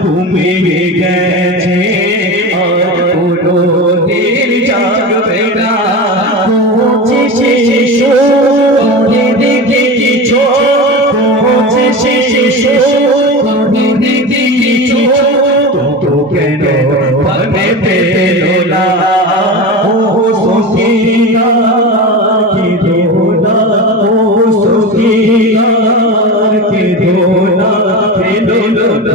ঘুমে গেছে আর পুরোদের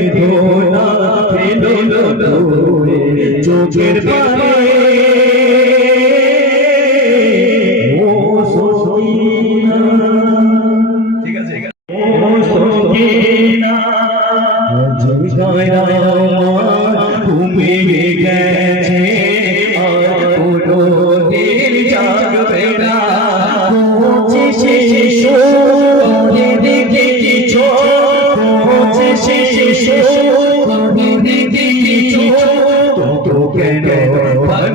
কি দেহনা ফেলো দূরে চোখের পারে ও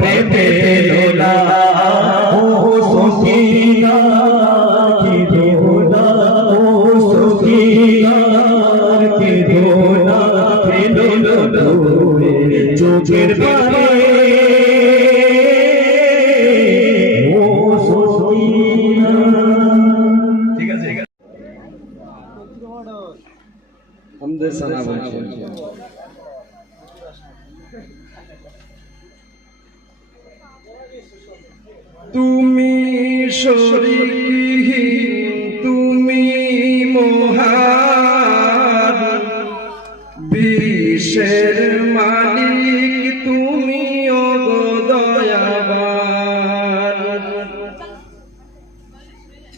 পাবে পেল না। ও সখিনা কি দেহনা ও সখিনা কি দেহনা ফেলো দূরে চোখের আছে। আমাদের সানা বলছে। তুমি শরীর তুমি মহান। বিশ্বের মালিক তুমি অগদয়াবান।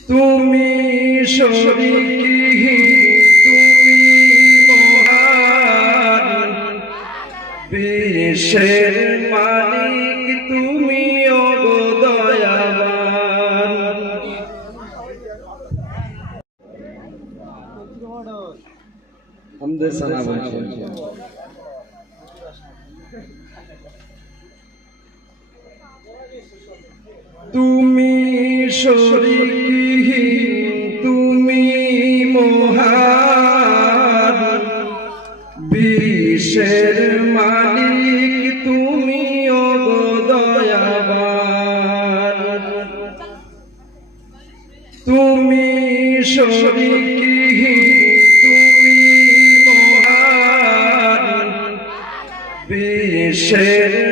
তুমি শরীর তুমি মহান। বিশ্বের মালিক আমাদের সানা বলছে তুমি শরীর তুমি মহান। বিশ্বের মালিক তুমি অগদয়াবান। তুমি শরীর মহান বিশ্বের মালিক তুমি